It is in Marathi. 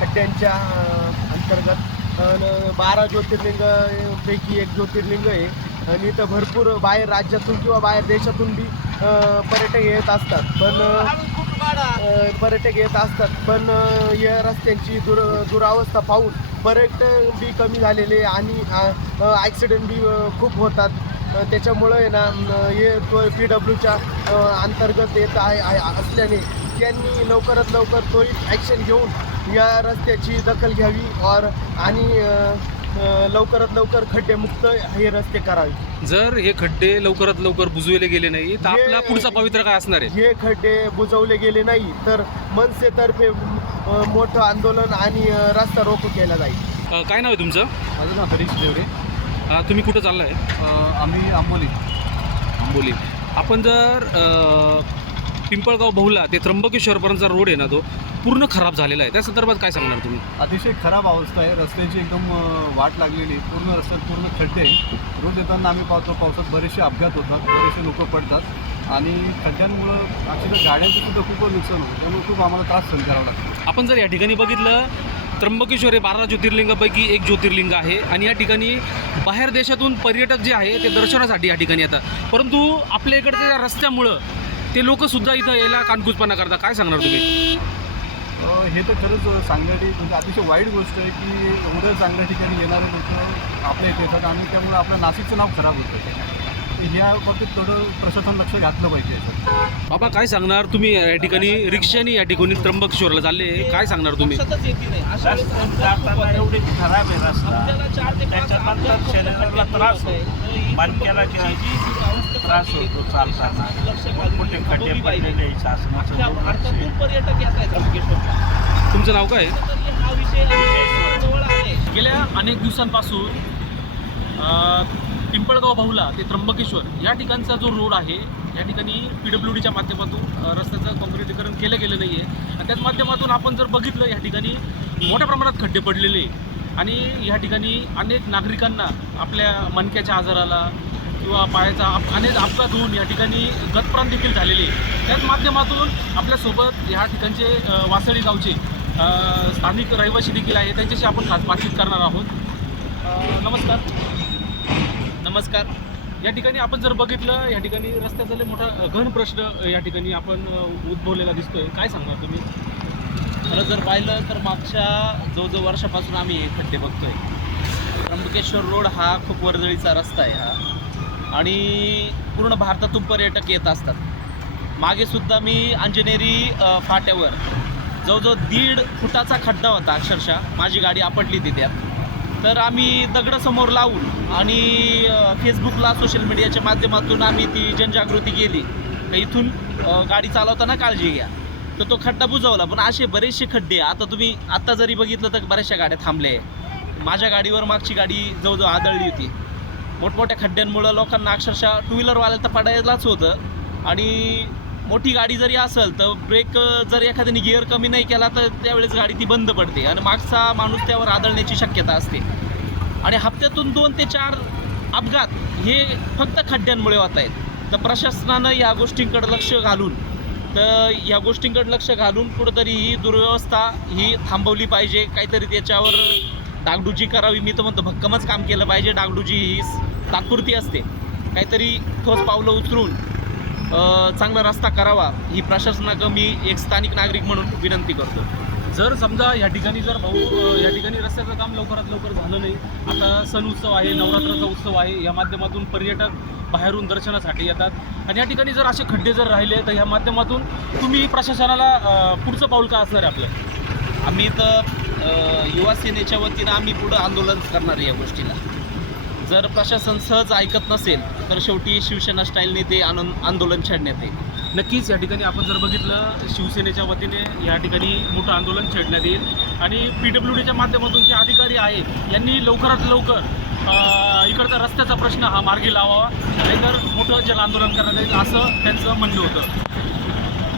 खड्ड्यांच्या अंतर्गत. बारा ज्योतिर्लिंग पैकी एक ज्योतिर्लिंग आहे. आणि इथं भरपूर बाहेर राज्यातून किंवा बाहेर देशातून बी पर्यटक येत असतात. पण पर्यटक येत असतात. पण या रस्त्यांची दुर दुरावस्था पाहून पर्यटक बी कमी झालेले आणि ॲक्सिडेंट बी खूप होतात. त्याच्यामुळं आहे ना हे तो पी डब्ल्यूच्या अंतर्गत येत आहे आहे- असल्याने त्यांनी लवकरात लवकर त्वरित ॲक्शन घेऊन या रस्त्याची दखल घ्यावी और आणि लवकरात लवकर खड्डेमुक्त हे रस्ते करावे. जर हे खड्डे लवकरात लवकर बुजवले गेले नाही तर हे- आपला पुढचा पवित्र काय असणार आहे? हे खड्डे बुजवले गेले नाही तर मनसेतर्फे अ, मोठं आंदोलन आणि अ, रस्ता रोको केला जाईल. अ, काय नाव आहे तुमचं? माझं नाव हरीश देवरे. अ, तुम्ही कुठं चाललाय? आम्ही आंबोली. आंबोली. आपण जर अ, पिंपळगाव बहुला ते त्र्यंबकेश्वरपर्यंतचा रोड आहे ना तो पूर्ण खराब झालेला आहे. त्या संदर्भात काय सांगणार तुम्ही? अतिशय खराब अवस्था आहे. रस्त्याची एकदम वाट लागलेली. पूर्ण रस्त्यात पूर्ण खड्डे आहे. रोज येताना आम्ही पाहतो पावसात बरेचसे अपघात होतात बरेचसे लोक पडतात. आणि खड्ड्यांमुळं अक्षरशः गाड्यांचं सुद्धा खूप नुकसान होतं. त्यामुळे खूप आम्हाला त्रास सहन करावा लागतो. आपण जर या ठिकाणी बघितलं त्र्यंबकेश्वर हे बारा ज्योतिर्लिंगापैकी एक ज्योतिर्लिंग आहे. आणि या ठिकाणी बाहेर देशातून पर्यटक जे आहे ते दर्शनासाठी या ठिकाणी येतात. परंतु आपल्या इकडच्या रस्त्यामुळं ते लोक सुद्धा इथं यायला कानकुजपणा करतात. काय सांगणार तुम्ही? हे तर खरंच सांगण्यासाठी म्हणजे अतिशय वाईट गोष्ट आहे की एवढं चांगल्या ठिकाणी येणारे लोक आपल्या इथे येतात आणि त्यामुळे आपलं नाशिकचं नाव खराब होतं. ह्या बाबतीत थोडं प्रशासन लक्ष घातलं पाहिजे बाबा काय सांगणार तुम्ही या ठिकाणी? रिक्षाने या ठिकाणी त्र्यंबकेश्वरला चालले. काय सांगणार तुम्ही? एवढी खराब आहे रस्ता. त्याच्यानंतर शरीराला त्रास होतो. बांधक्याला त्रास होतो चालताना. कुठे खड्डे पडलेले शासनाचं. तुमचं नाव काय? गेल्या अनेक दिवसांपासून अ, पिंपळगाव बहुला ते त्र्यंबकेश्वर या ठिकाणचा जो रोड आहे या ठिकाणी पी डब्ल्यू डीच्या माध्यमातून रस्त्याचं काँक्रिटीकरण केलं गेलं नाही आहे आणि त्याच माध्यमातून आपण जर बघितलं या ठिकाणी मोठ्या प्रमाणात खड्डे पडलेले आहे. आणि या ठिकाणी अनेक नागरिकांना आपल्या मणक्याच्या आजाराला किंवा पायाचा आप अनेक अपघात होऊन या ठिकाणी गतप्राण देखील झालेले त्याच माध्यमातून आपल्यासोबत ह्या ठिकाणचे वासळी गावचे स्थानिक रहिवासी देखील आहे त्यांच्याशी आपण खास बातचीत करणार आहोत. नमस्कार. नमस्कार. या ठिकाणी आपण जर बघितलं या ठिकाणी रस्त्याचा लय मोठा घन प्रश्न या ठिकाणी आपण उद्भवलेला दिसतोय. काय सांगणार तुम्ही? खरं जर पाहिलं तर मागच्या जवळजवळ वर्षापासून आम्ही हे खड्डे बघतोय. त्र्यंबकेश्वर रोड हा खूप वर्दळीचा रस्ता आहे हा. आणि पूर्ण भारतातून पर्यटक येत असतात. मागे सुद्धा मी अंजनेरी फाट्यावर जवळजवळ दीड फुटाचा खड्डा होता अक्षरशः. माझी गाडी आपटली तिथे तर आम्ही दगडासमोर लावून आणि फेसबुकला सोशल मीडियाच्या माध्यमातून आम्ही ती जनजागृती केली. तर इथून गाडी चालवताना काळजी घ्या. तर तो खड्डा बुजवला. पण असे बरेचसे खड्डे आता तुम्ही आत्ता जरी बघितलं तर बऱ्याचशा गाड्या थांबल्या आहे माझ्या गाडीवर मागची गाडी जवळजवळ आदळली होती. मोठमोठ्या खड्ड्यांमुळं लोकांना अक्षरशः टू व्हीलरवाल्याला तर पडायलाच होतं. आणि मोठी गाडी जरी असेल तर ब्रेक जर एखाद्याने गिअर कमी नाही केला तर त्यावेळेस गाडी ती बंद पडते. आणि मागचा माणूस त्यावर आदळण्याची शक्यता असते. आणि हप्त्यातून दोन ते चार अपघात हे फक्त खड्ड्यांमुळे होत आहेत. तर प्रशासनानं या गोष्टींकडे लक्ष घालून तर या गोष्टींकडे लक्ष घालून कुठंतरी ही दुर्व्यवस्था ही थांबवली पाहिजे. काहीतरी त्याच्यावर डागडुजी करावी. मी तर म्हणतो भक्कमच काम केलं पाहिजे. डागडुजी ही तात्पुरती असते. काहीतरी ठोस पावलं उचलून चांगला रस्ता करावा ही प्रशासनाकडं मी एक स्थानिक नागरिक म्हणून विनंती करतो. जर समजा या ठिकाणी जर भाऊ या ठिकाणी रस्त्याचं काम लवकरात लवकर झालं नाही आता सण उत्सव आहे नवरात्राचा उत्सव आहे या माध्यमातून पर्यटक बाहेरून दर्शनासाठी येतात. आणि या ठिकाणी जर असे खड्डे जर राहिले तर या माध्यमातून तुम्ही प्रशासनाला पुढचं पाऊल काय असणार आहे आपलं? आम्ही तर युवा सेनेच्या वतीनं आम्ही पुढं आंदोलन करणार आहे या गोष्टीला. जर प्रशासन सहज ऐकत नसेल तर शेवटी शिवसेना स्टाईलने ते आनंद आंदोलन छेडण्यात येईल. नक्कीच या ठिकाणी आपण जर बघितलं शिवसेनेच्या वतीने या ठिकाणी मोठं आंदोलन छेडण्यात येईल. आणि पी डब्ल्यू डीच्या माध्यमातून जे अधिकारी आहेत यांनी लवकरात लवकर इकडचा रस्त्याचा प्रश्न हा मार्गी लावावा. नाहीतर मोठं जन आंदोलन करण्यात येईल असं त्यांचं म्हणणं होतं.